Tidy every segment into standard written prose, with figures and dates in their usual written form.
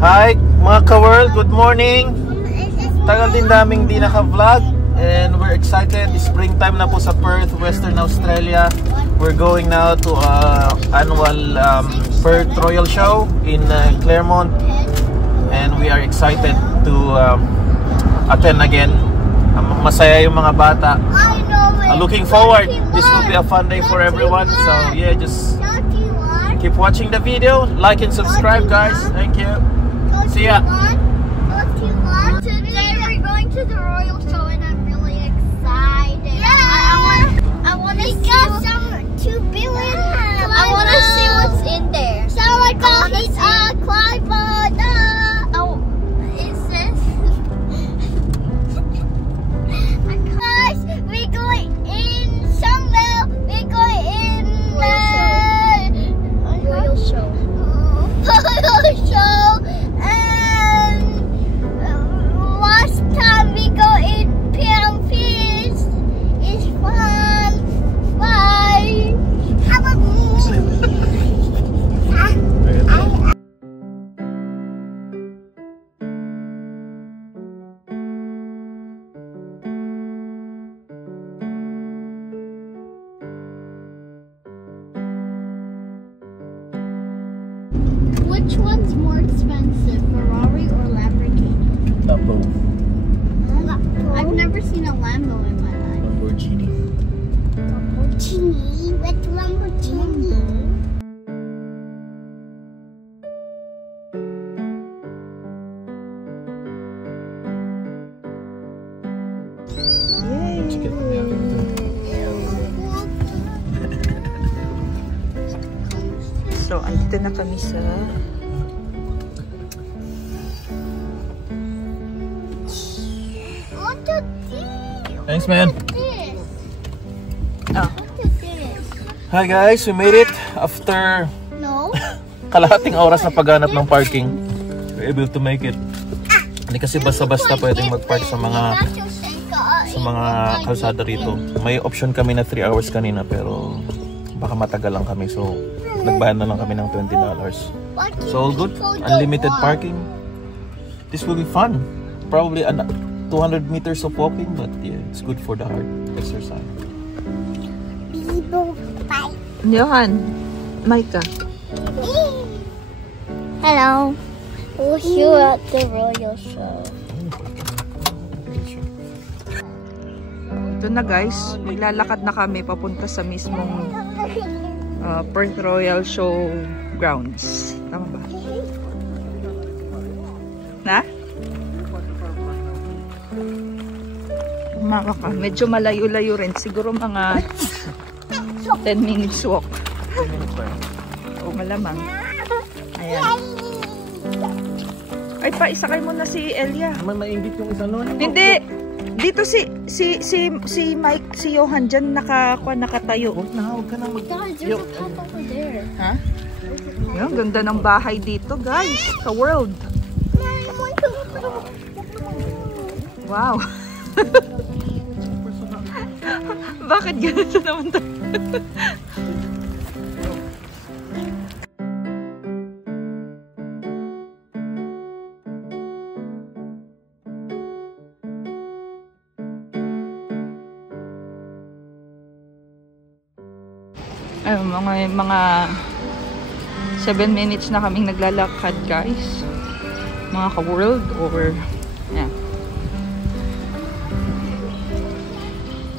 Hi mga ka-world, good morning. Tagal din daming di naka-vlog and we're excited. Springtime na po sa Perth, Western Australia. We're going now to annual Perth Royal Show in Claremont and we are excited to attend again. Masaya yung mga bata. Looking forward. This will be a fun day for everyone. So yeah, just keep watching the video, like and subscribe guys. Thank you. See ya. Today we're going to the Royal Show and I'm really excited. Yeah. I want to see some 2 billion. I want to see what's in there. So I got his Clipboard. Oh, it says. Guys, we're going in somewhere. We're going in Royal Show. Royal Show. Last time we go in Pamphis is fun. Bye. Have a Which one's more expensive, Ferrari or Lamborghini? Lambo. I've never seen a Lambo in my life. Lamborghini. Lamborghini? What's Lamborghini? So, andito na kami sa Thanks man. oh. Hi guys, we made it after kalahating oras na paghanap ng parking. We're able to make it. Hindi kasi basta-basta pwedeng mag-park sa mga kalsada rito. May option kami na 3 hours kanina pero baka matagal lang kami, so nagbayad na lang kami ng $20. So all good, unlimited parking. This will be fun. Probably 200 meters of walking, but yeah, it's good for the heart exercise. Johan, Micah. Hello. We're here at the Royal Show. Ito na guys, maglalakad na kami papunta sa mismong Perth Royal Show grounds. Tama ba? Na? Medyo malayo-layo rin. Siguro mga 10 minutes walk. O malamang. Ayan. Ay pa, isakay mo na si Elia. May maingit yung isa nun. Hindi. Dito si Mike, si Johan dyan nakatayo. Huwag ka na Guys, there's a cup over there. Ha? Yung ganda ng bahay dito, guys. Ka-world. Wow. Bakit ganito naman to? mga 7 minutes na kaming naglalakad guys, mga ka-world, or yeah.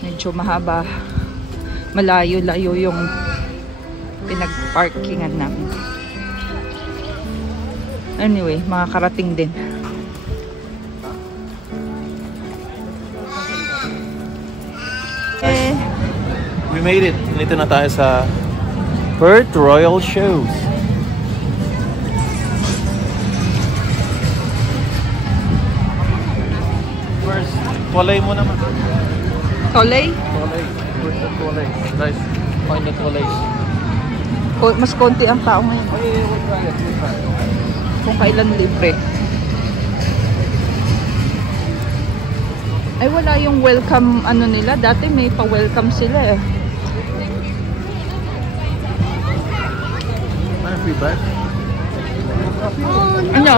Medyo mahaba, malayo-layo yung pinag-parkingan namin. Anyway, makakarating din. We made it. Dito na tayo sa Perth Royal Show. First, tuwalay mo naman. Tolay? Tuwalay. Where's the tuwalay? Guys, find the tuwalays. Mas konti ang tao ngayon. We'll try it. Kung kailan libre. Ay, wala yung welcome ano nila. Dati may pa-welcome sila eh. Ano, free bag? Oh no! Ano?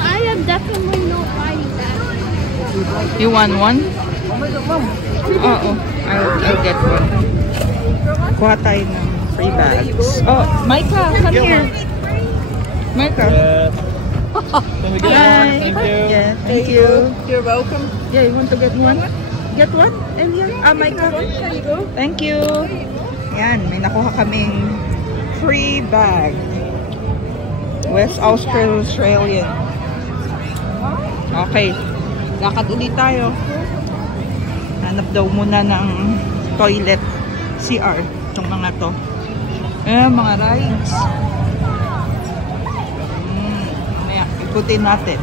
I am definitely not buying that. You want one? Oh my God, ma'am! Oo. I'll get one. Kuha tayo ng free bags. Oh, Micah, come here. Micah. Can we get one? Thank you. Yeah, thank you. You're welcome. Yeah, you want to get one? Get one? Elia? Micah. Thank you. Yan, may nakuha kaming free bag. West Australian. Okay. Lakad ulit tayo. Hanap daw muna ng toilet. CR. Itong mga to. Mga rides. Ikutin natin.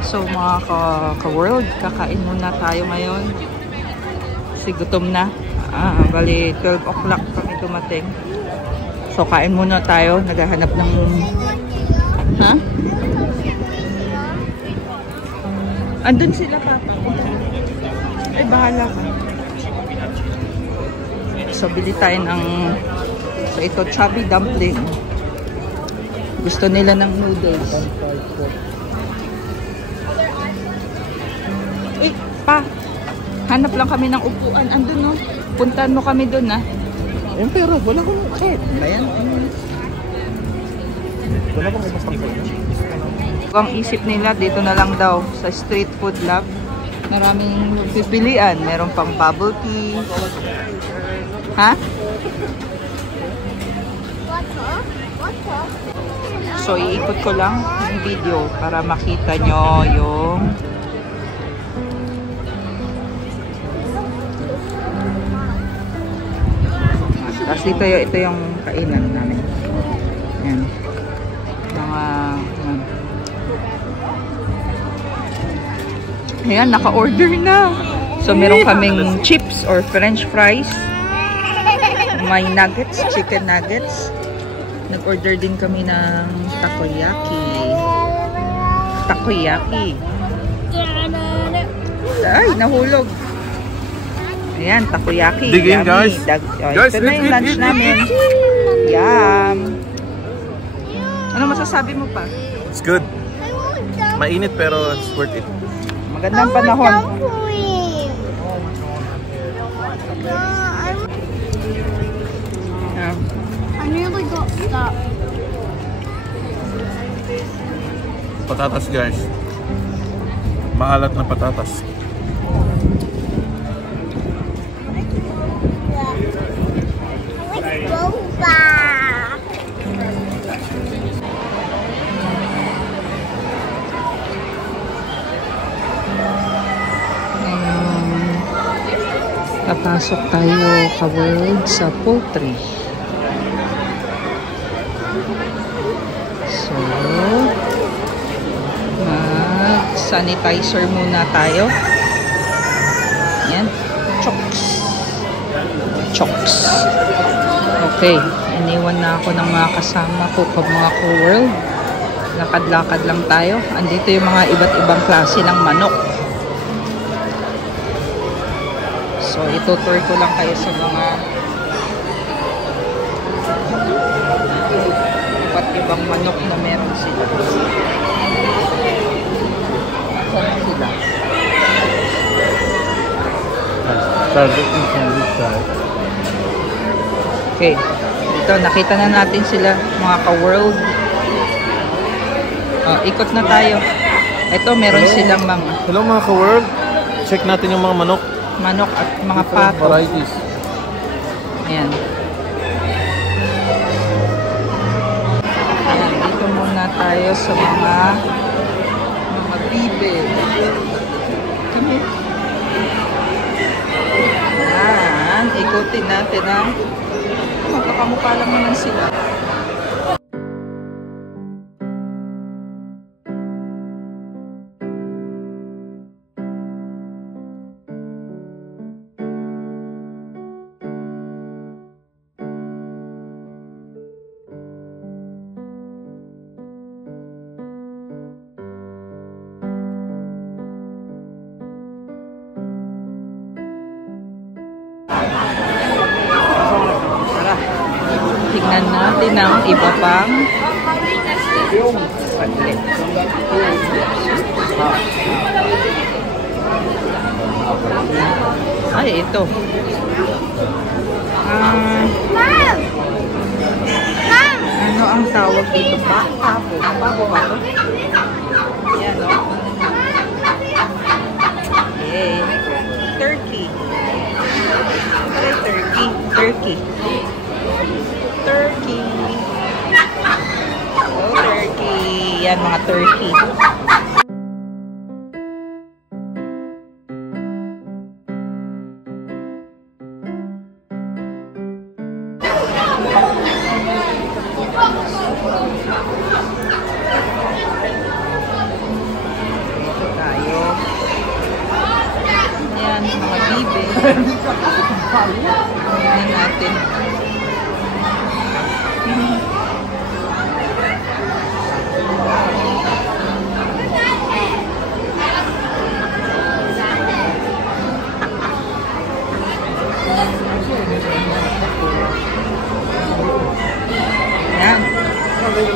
So mga ka-world, kakain muna tayo ngayon. Kasi gutom na. Bali 12 o'clock kami dumating. So kain muna tayo. Naghahanap ng... Ha? Andun sila, Papa. Ay, bahala ka. So, bili tayo ng... So, ito, chubby dumpling. Gusto nila ng noodles. Uy, Pa. Hanap lang kami ng upuan. Andun, no? Puntahan mo kami dun, ha? Ayun, pero wala kong kahit. Ayan. Wala kong ibasang pwede. Ang isip nila, dito na lang daw sa street food lab. Maraming pipilian. Meron pang bubble tea. Ha? So, iikot ko lang yung video para makita nyo yung tapos dito ito yung kainan namin. Yan. Mga ayan, naka-order na. So, meron kaming chips or french fries. May nuggets, chicken nuggets. Nag-order din kami ng takoyaki. Takoyaki. Ay, nahulog. Ayan, takoyaki. Dig in, guys. Guys, ito na yung lunch namin. Yum. Ano masasabi mo pa? It's good. Mainit pero it's worth it. Magandang panahon. I nearly got stuck. Patatas, guys. Maalat na patatas. Let's go back. Papasok tayo ka-world sa poultry. So, mag-sanitizer muna tayo. Yan. Chokes. Chokes. Okay. Iniwan na ako ng mga kasama ko, mga co-world. Lakad-lakad lang tayo. Andito yung mga iba't ibang klase ng manok. So, itutur ko lang kayo sa mga iba't ibang manok na meron sila. Saan sila? Okay. Dito, nakita na natin sila, mga ka-world. Ikot na tayo. Ito, meron silang mga... Hello mga ka-world. Check natin yung mga manok. Manok at mga pato. Varieties. Ayan. Ayan, dito muna tayo sa mga bibe. Kami. Ayan, ikutin natin ha. Magkakamukha lang naman sila. Tingnan natin ang iba pang padlet. Ay, ito. Ano ang tawag dito pa? Pabo. Pabo ba ito? Yan, o. Okay. Turkey. Ay, turkey. Turkey. Turkey. Oh, turkey. Yan, mga turkey. Tayo. Yan, mga bibe. Tingnan natin. Yan. Okay.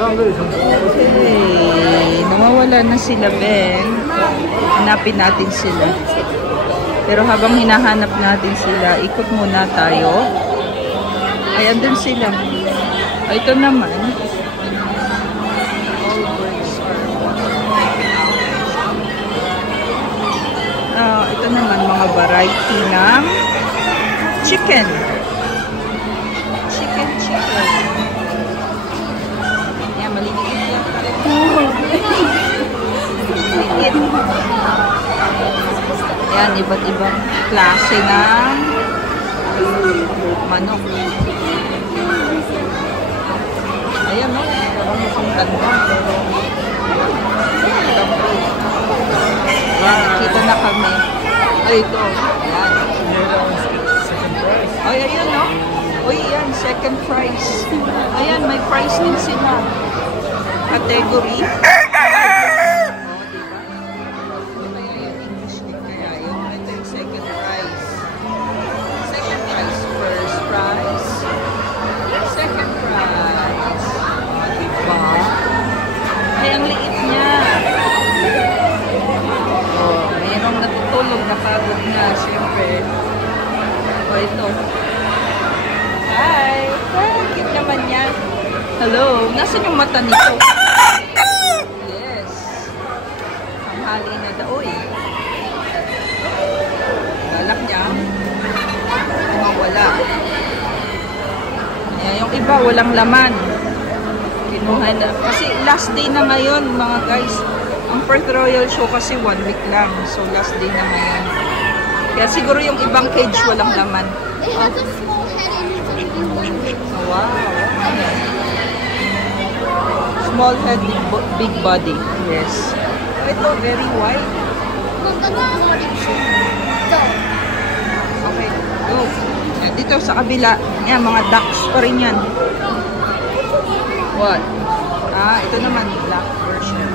Nawawala na sila, Ben. Hanapin natin sila. Pero habang hinahanap natin sila, ikot muna tayo. Ay, andun sila. Ay, ito naman. Ito naman, mga variety ng chicken. Chicken. Yan, maliliit yan. Maliliit. Yan, iba't ibang klase ng manok. Ayan, no? Parang mukhang ganda. Nakikita na kami. Ay, ito. Ayan. Ay, ayun, no? Uy, yan. Second prize. Ayan, may prize din sila. Category. Napagod na, siyempre. O, ito. Hi! Cute naman yan. Hello! Nasaan yung mata nito? Yes. Ang hali na daw. Uy. Galak niya. Wala. Ayan, yung iba, walang laman. Kinuha na. Kasi last day na ngayon, mga guys. Ang Perth Royal Show kasi 1 week lang. So, last day na ngayon. Kaya siguro yung ibang cage walang laman. It has a small head and it's only 1 week. Oh, wow. Small head, big body. Yes. Ito, very white. Look at the body. Go. Okay, go. Dito sa kabila, yan, mga ducks pa rin yan. What? Ito naman, black version.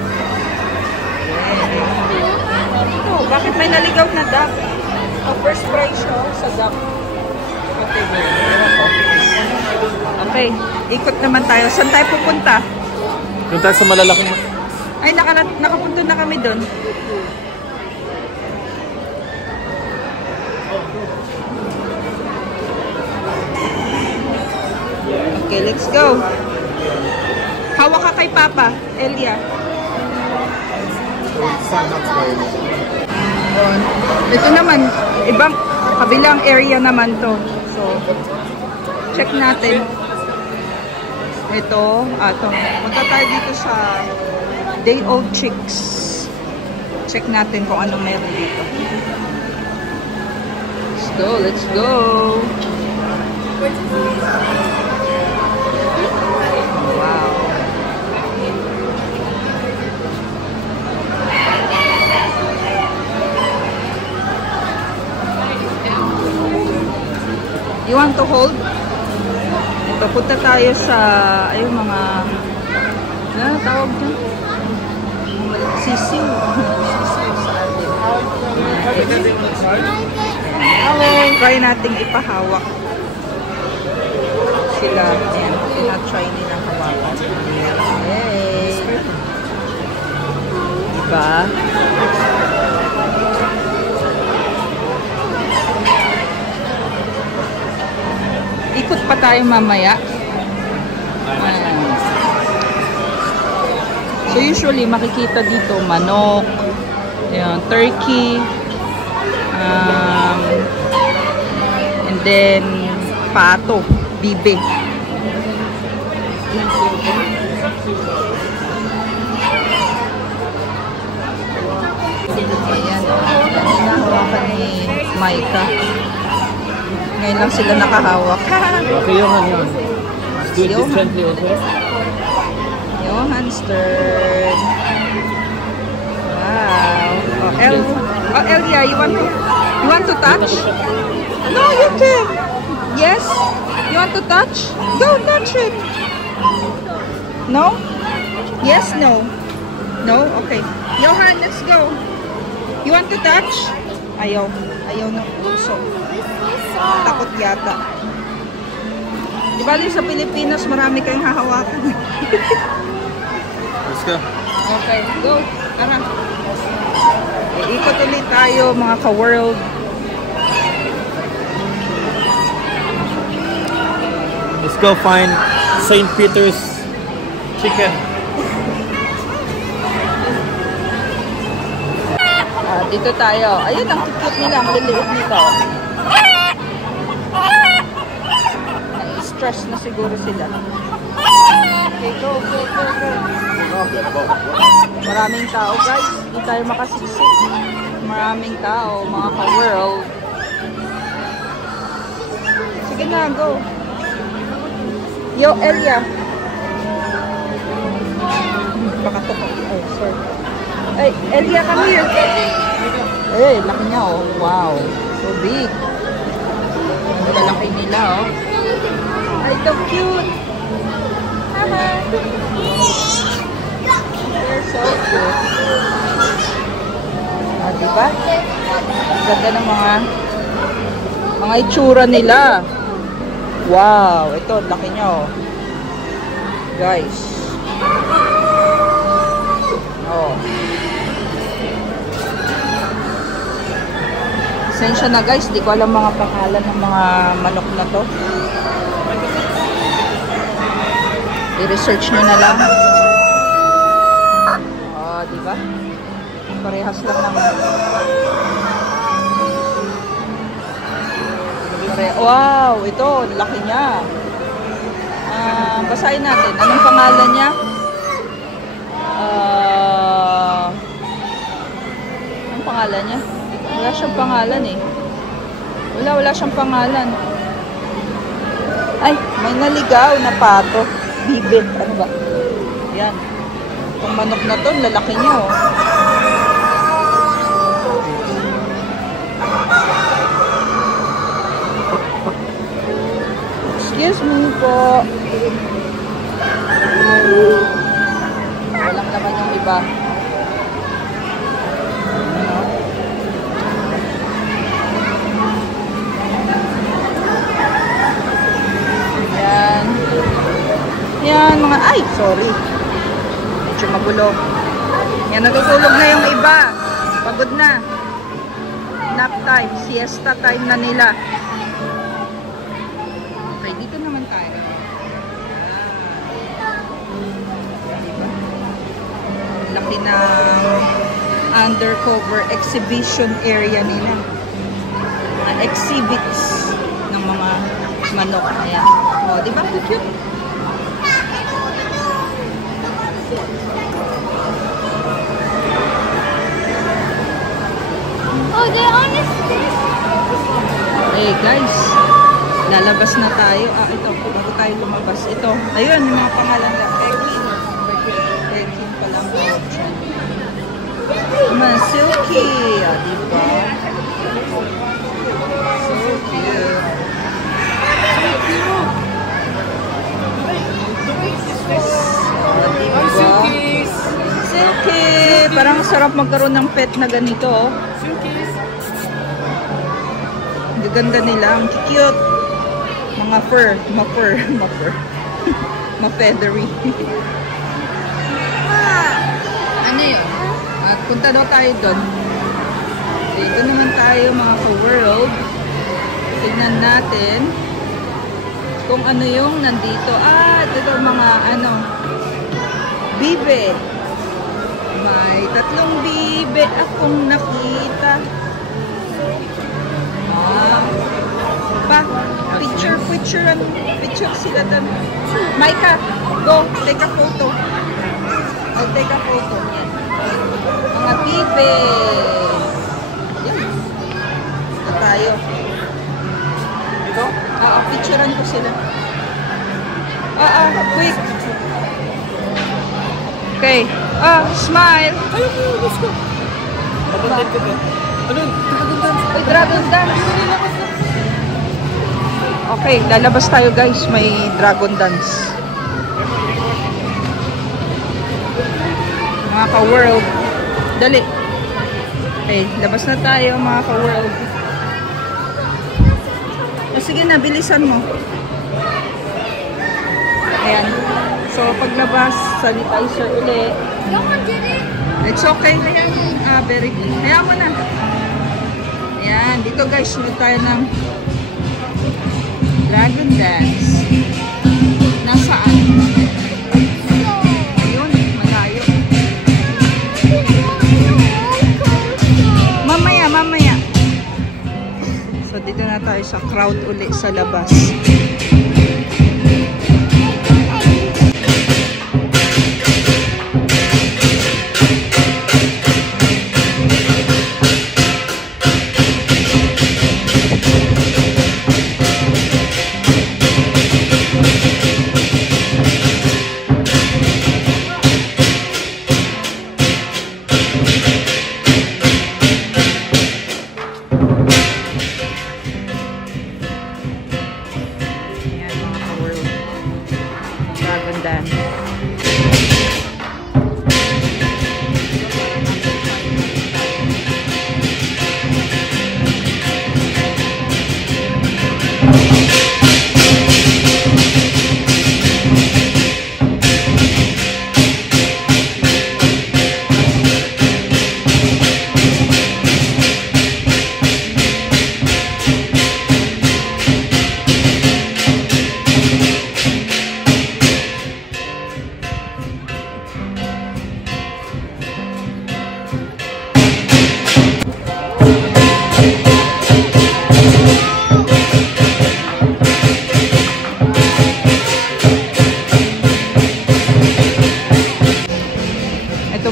Oh, bakit may naligaw na duck? First prize siya sa duck. Okay, ikot naman tayo. Saan tayo pupunta? Doon tayo sa malalaking... Ay, nakapunta na kami doon. Okay, let's go. Hawak ka kay Papa, Elia. Ito naman, ibang kabilang area naman to. So, check natin. Ito, punta tayo dito sa Day Old Chicks. Check natin kung anong meron dito. Let's go. Wow. You want to hold? Ito, punta tayo sa, ayun, mga, ano tawag dyan? Sisiw. Sisiw sa atin. Hello. Try nating ipahawak sila. Ayan. try nilang hawakan. Hey! Diba? Ikot pa tayo mamaya. So usually makikita dito manok, ayan, turkey, and then pato, bibe. Ayan, kanina hawakan ni Maika. Ngayon lang sila nakahawak. Okay, Johan, yun. Do it differently also. Johan's turn. Wow. Oh, Elia, you want to touch? No, you can. Yes? You want to touch? Go touch it. No? Yes, no. No? Okay. Johan, let's go. You want to touch? Ayaw. Ayaw ng puso. Takot yata. Di ba sa Pilipinas, marami kayong hahawakan. Let's go. Okay, go. Tara. Ikot ulit tayo, mga ka-world. Let's go find St. Peter's chicken. Dito tayo. Ayun, ang cute nila. Ang liliit nito. Stress na siguro sila. Okay, go. Maraming tao, guys. Hindi tayo makasiksik. Maraming tao, mga ka-world. Sige na, go. Yo, Elia. Baka to. Oh, sorry. Ay, Elia, come here. Eh, laki niya, oh. Wow. So big. Ang lalaki nila, oh. Ay, so cute. They're so cute. Ah, diba? Ganda ng mga itsura nila. Wow. Ito, laki niya, oh. Guys. Oh. Pasensya na guys, di ko alam mga pangalan ng mga manok na to. I-research nyo na lang. Oh, di ba? Parehas lang naman. Wow, ito, laki niya. Basahin natin. Anong pangalan niya? Anong pangalan niya? Wala siyang pangalan eh. Wala siyang pangalan. Ay, may naligaw na pato. Bibit. Ano ba? Yan. Itong manok na to, lalaki niya oh. Excuse me po. Walang naman yung iba. Yan, mga, ay, sorry. Medyo magulo. Yan, natutulog na yung iba. Pagod na. Nap time, siesta time na nila. Okay, dito naman tayo. Laki ng undercover exhibition area nila. Exhibits ng mga manok. Ayan. O, diba? Cute. Oh, they're on the stairs. Hey guys, lalabas na tayo. Ito, bago tayo lumabas. Ito, ayun, yung mga pangalan na Ekin pa lang. Silky. Diba? So cute. Silky. Parang sarap magkaroon ng pet na ganito, oh. Ang ganda nila, ang cute. Mga fur. Ma-feathery. Ano yun? At punta daw tayo doon. Dito naman tayo mga ka-world. Tignan natin kung ano yung nandito. Ito mga ano, bibe. May 3 bibe akong nakita. Picture sila doon. Maika, go, take a photo. I'll take a photo. Mga bibe. Yan. Ito tayo. Ito? Picturean ko sila. Quick. Okay. Smile. Ayun, let's go. Papuntin ko ba? Ano? Dragon dance. Uy, dragon dance. Okay, lalabas tayo guys. May dragon dance. Mga ka-world. Dali. Okay, labas na tayo mga ka-world. Sige na, bilisan mo. Ayan. So, paglabas, sanitizer ulit. It's okay. Very good. Ayan mo na. Ayan. Dito guys, sunod tayo ng dragon dance. Nasaan? Ayun, malayo. Mamaya. So, dito na tayo sa crowd uli sa labas.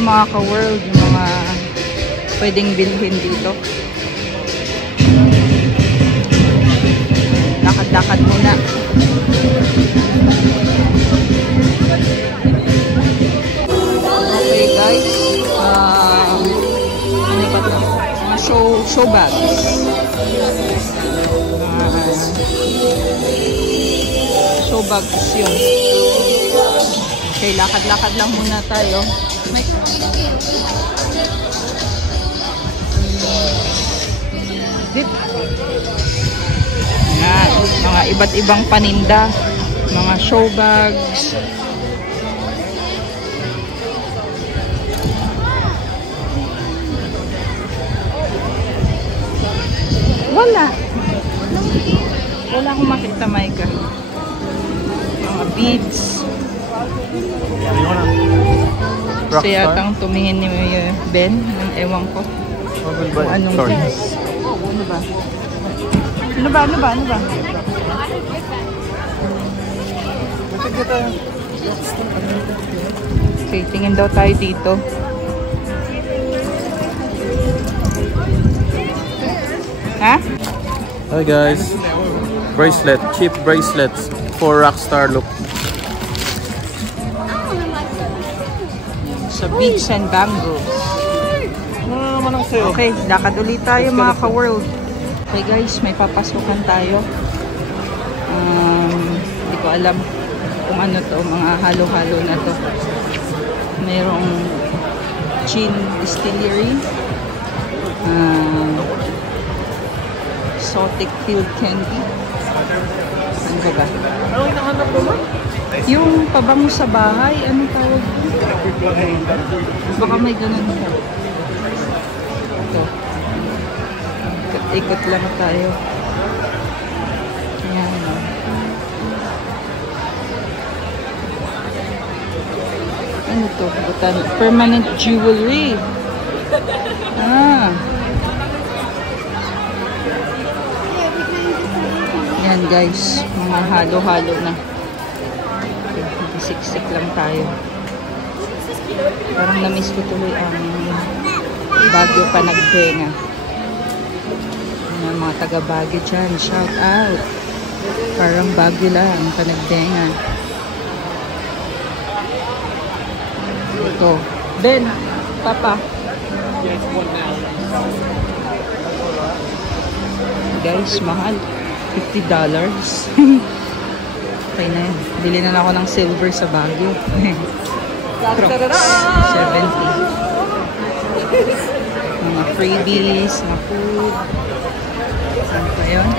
Mga ka-world, yung mga pwedeng bilhin dito. Lakad-lakad muna. Okay guys, ano ba ito? Mga show bags. Show bags yun. Okay, lakad-lakad lang muna tayo. Yan, mga iba't ibang paninda, mga show bags. Wala akong makita, Maika. Mga beads. Gusto yatang tumingin ni Ben ng ewan ko kung anong beads. Ano ba? Okay, tingin daw tayo dito. Ha? Hi guys. Bracelet, cheap bracelets for rockstar look. Sa beads and bamboo. Okay, lakad ulit tayo mga ka-world. Okay guys, may papasukan tayo. Hindi ko alam kung ano to, mga halo-halo na to. Mayroong gin distillery. Exotic field candy. Ano ba? Ano yung nahanap mo? Yung pabango sa bahay, anong tawag po? Baka may ganun ka. Ito. Ikot lang tayo. Ayan. Ano to? Permanent jewelry. Ah. Yan guys. Mga halo-halo na. Siksik lang tayo. Parang na-miss ko tuloy ang Baguio Panagbenga. Mga taga-Baguio dyan. Shout out. Parang Baguio lang. Panagbenga. Ito. Ben. Papa. Guys, mahal. $50. Okay na yun. Bili na ako ng silver sa Baguio. Crocs. 70. Mga freebies, mga food. Ano pa yun?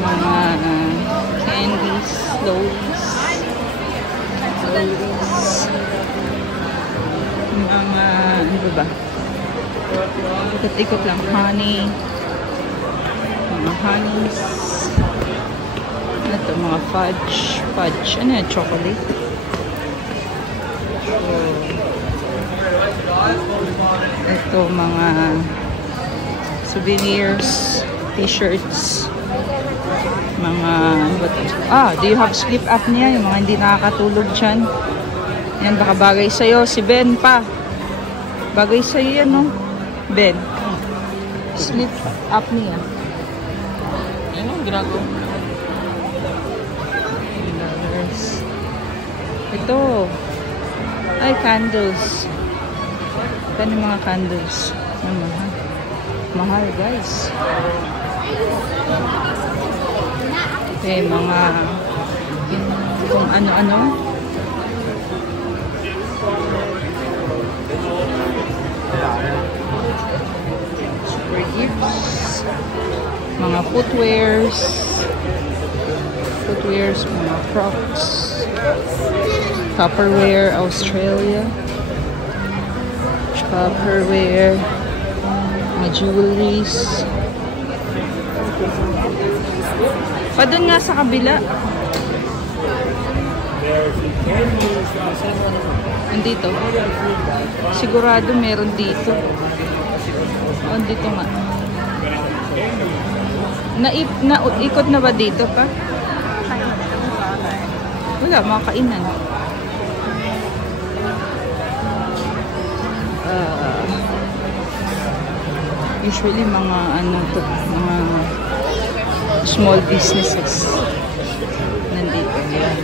Mga candies, loaves. Mga, ano ba? Ikot-ikot lang. Honey. Mga honeys. Ano ito? Mga fudge. Fudge. Ano yan? Chocolate. So, ito mga souvenirs, t-shirts, mga ano ba ito? Do you have sleep apnea? Yung mga hindi nakakatulog dyan. Yan, baka bagay sa'yo. Si Ben pa. Bagay sa'yo yan, no? Ben. Sleep apnea. Yan ang ginagawa. Ito. Ay, candles. Ito yung mga candles. Mahal. Mahal, guys. Okay, mga kung ano-ano. Super gifts. Mga footwears. Mga Crocs. Tupperware, Australia. Tupperware. Mga jewelries. Pa doon nga sa kabila. Andito. Sigurado meron dito. Andito nga. Ikot na ba dito pa? Wala, mga kainan. Usually mga ano to, mga small businesses. Nandito yan.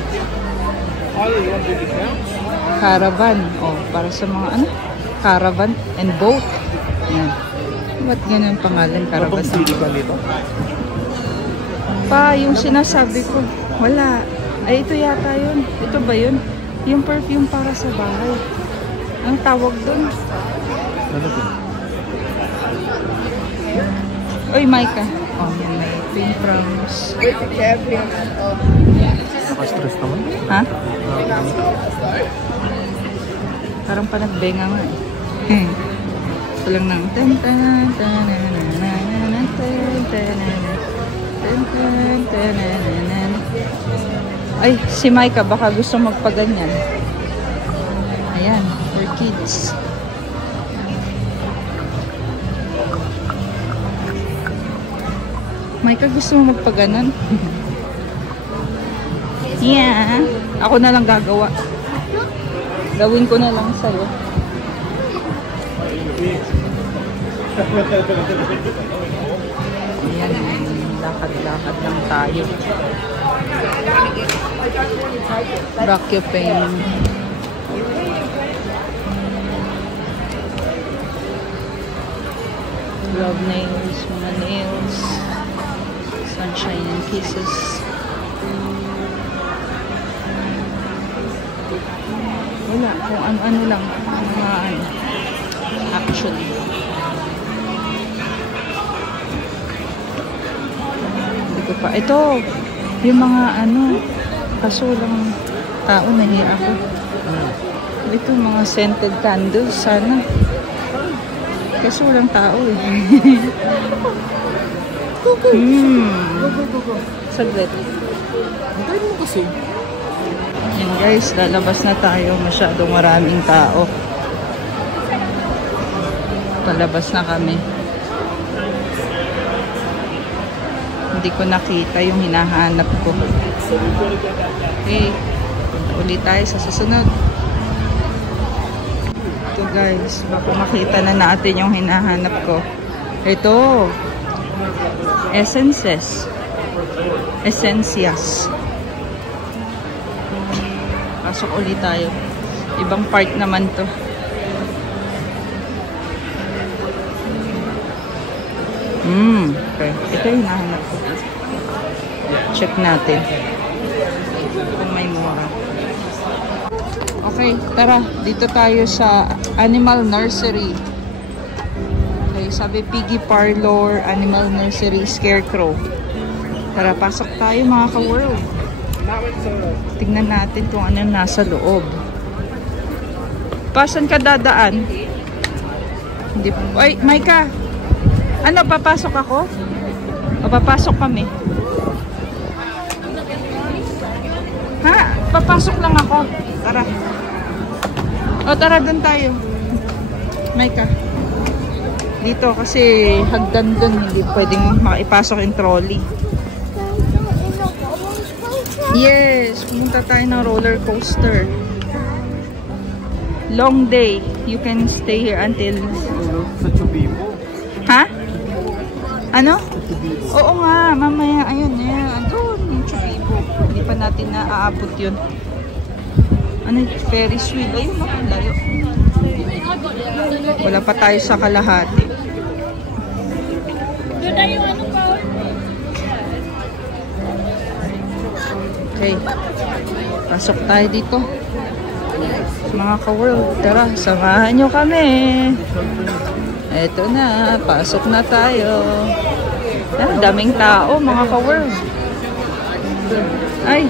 Caravan. Oh, para sa mga ano? Caravan and boat. Yan. Ba't ganun pangalan? Caravan. Pa, yung sinasabi ko, wala. Ay, ito yata yun. Ito ba yun? Yung perfume para sa bahay. Ang tawag dun. Ano to? Oy, Micah. Oh, yan may twin crowns. Naka-stress naman. Ha? Parang panagbenga nga eh. Ito lang ng ay, si Micah baka gusto magpaganyan. Ayan, for kids. Micah, gusto mo magpaganan? Yeah. Ako na lang gagawa. Gawin ko na lang sa'yo. Ayan, lakad-lakad lang tayo. Vacuum. Love nails, mga nails. Sunshine and Kisses. Wala, kung ano-ano lang. Mga ano. Actually. Hindi ko pa. Ito, yung mga ano, kaso lang tao, nahiya ako. Ito, mga scented candles, sana. Kaso lang tao eh. Saglit. Antayin mo kasi. Yan guys, lalabas na tayo. Masyadong maraming tao. Palabas na kami. Hindi ko nakita yung hinahanap ko. Okay. Punta ulit tayo sa susunod. Ito guys, baka makita na natin yung hinahanap ko. Ito. Essences. Essensias. Pasok ulit tayo. Ibang part naman to. Okay. Ito yung hinahanap ko. Check natin kung may mura. Okay, tara. Dito tayo sa Animal Nursery. Okay, sabi Piggy Parlor, Animal Nursery, Scarecrow. Tara, pasok tayo mga ka-world. Tingnan natin kung ano nasa loob. Pasan ka dadaan? Hindi po. Ay, Maika! Ano, papasok ako? O papasok kami? Ha? Papasok lang ako. Tara. O tara, dun tayo. Maika. Dito kasi hagdan dun. Hindi pwedeng maipasok yung trolley. Yes, pumunta tayo ng roller coaster. Long day. You can stay here until... Sa Chubibo. Ha? Ano? Oo nga, mamaya. Ayun, yan. Doon, yung Chubibo. Hindi pa natin naaabot yun. Ano, Ferris wheel. Ayun, layo. Wala pa tayo sa kalahati. Doon na yung ano pa. Okay. Pasok tayo dito. Mga ka-world, tara, samahan nyo kami. Eto na, pasok na tayo. Daming tao, mga ka-world. Ay.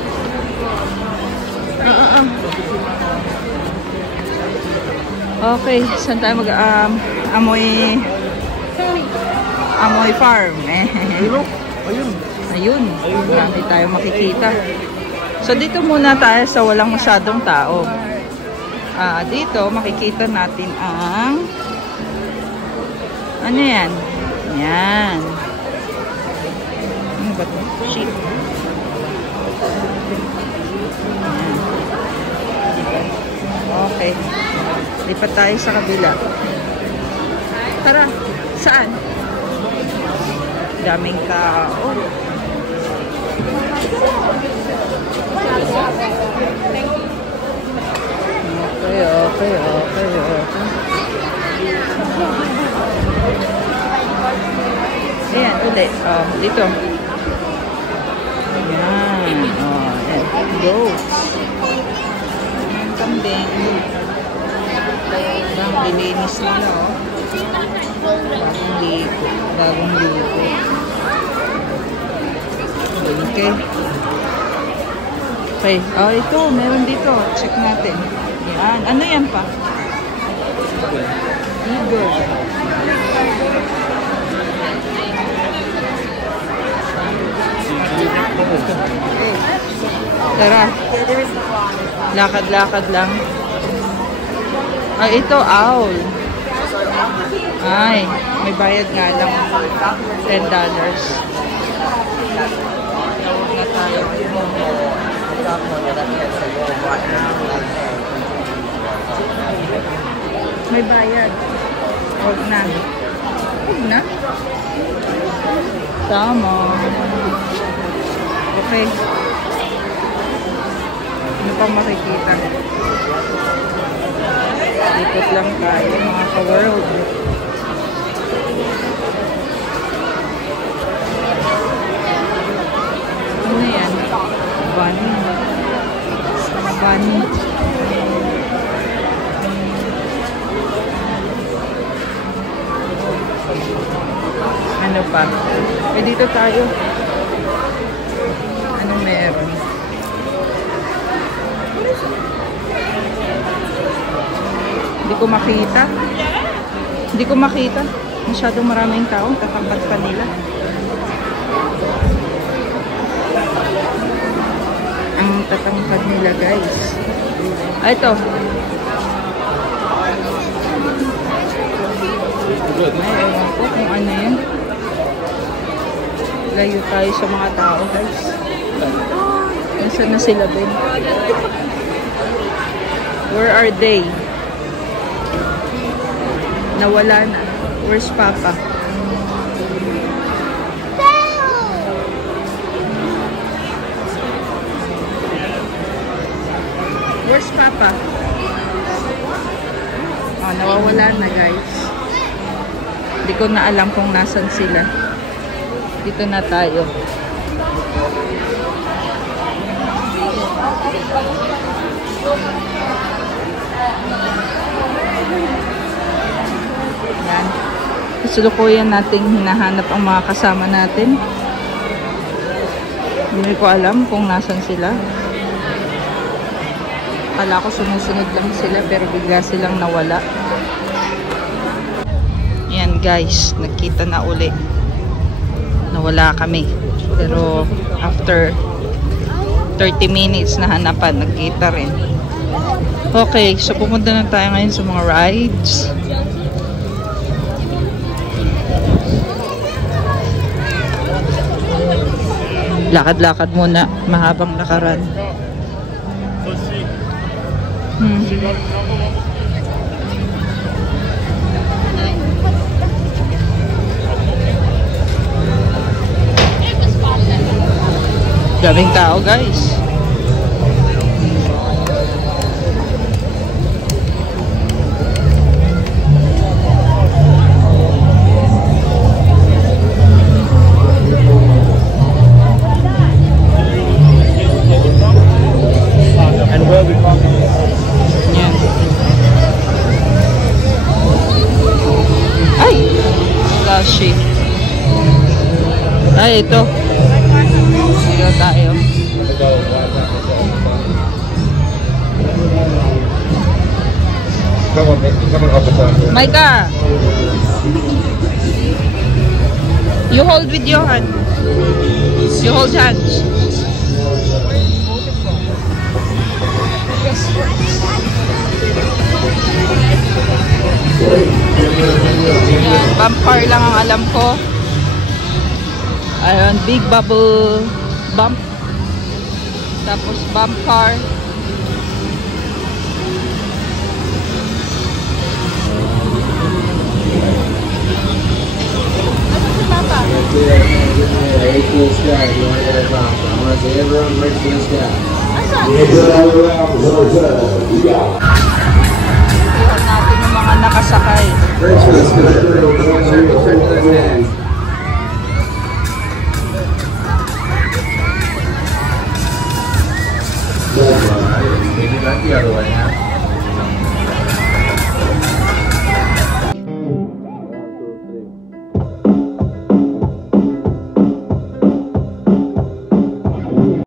Okay, saan tayo amoy farm. Ayun. Ayun, marami tayo makikita. So dito muna tayo sa walang masyadong tao. Dito makikita natin ang ano yan? Yan. Ano ba ito? Sheep. Yan. Okay. Lipat tayo sa kabila. Tara, saan? Daming tao. Okay. Ayan, ulit. Dito. Ayan. Ayan. Goats. Ayan, kambing. Ilinis nila, Bagong ligo. Okay. Ito. Meron dito. Check natin. Yan. Ano yan pa? Eagle. Okay. Tara. Lakad-lakad lang. Ito, owl. Ay, may bayad nga lang. $10. Tawag na tayo. May bayad. Huwag na. Huwag na. Tama. Okay. Ano pang makikita? Ikot lang tayo mga ka-world. Ano yan? Bunny. Bunny. Ano pa? Dito tayo. meron. Hindi ko makita. Hindi ko makita. Masyadong maraming tao. Tatangkad pa nila. Ang tatangkad nila, guys. Ah, ito. Ay, ewan ko kung ano yun. Layo tayo sa mga tao, guys. Nasaan na sila, Ben? Where are they? Nawala na. Where's Papa? Where's Papa? Oh, nawawala na, guys. Hindi ko na alam kung nasan sila. Dito na tayo. Yan. Kasulukuyan nating hinahanap ang mga kasama natin. Hindi ko alam kung nasan sila. Akala ko sumusunod lang sila pero bigla silang nawala. Yan guys, nakita na uli. Nawala kami. Pero after 30 minutes na hanapan, nagkita rin. Okay, so pumunta na tayo ngayon sa mga rides. Lakad-lakad muna, mahabang lakaran. Daming tao, guys. Yan. Ay! Flashy. Ay, ito. Dito tayo. Micah! You hold with your hand. You hold hands. Yan, bumper lang ang alam ko. Ayun, big bubble bump. Tapos bump car. Iwan natin yung mga nakasakay. Maybe not the other way.